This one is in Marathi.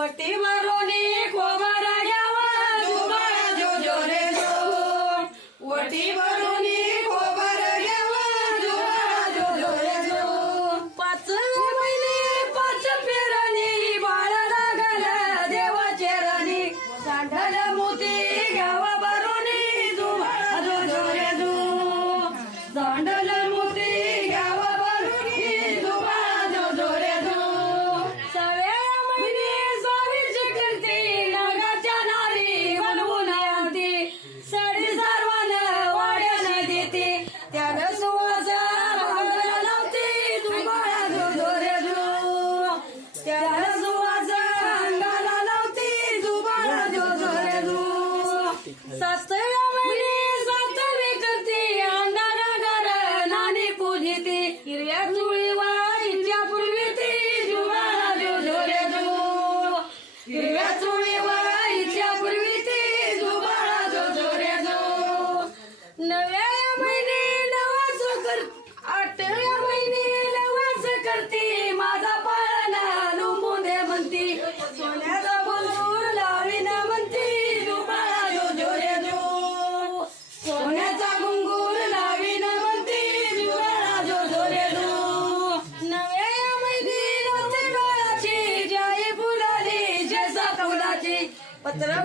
पट्टी भरोनी कोबर घ्यावा जुबाळा जो जो रे जो वटी भरोनी कोबर घ्यावा जुबाळा जो जो रे जो पाच महिने पाच फेरानी बाळ लागल देवाचे राणी सांडल मोती घ्यावा भरोनी जुबाळा जो जो रे जो सांडल मोती घ्यावा भरोनी जुबाळा जो जो रे जो सातव्या महिने सातवी करते अंधारा घर नानी पूजिते हिरव्या चुळीवा इच्छा पूर्वी ती जुबाळा जो जो रे जो हिरव्या चुळीवा इच्छा पूर्वी ती जुबाळा जो जो रे जो नव्या महिने नवास कर आठव्या महिने नवास करते माझा पाळणा लुंबून दे म्हणती सोन्याचा बंगूर लावीन म्हणती जुबाळा जो जो रे जो सोन्याचा घुंगूर लावीन म्हणती जुबाळा जो जो रे जो नव्या महिने नवते डोळाची जाई फुलाली जसा कौलाची पत्र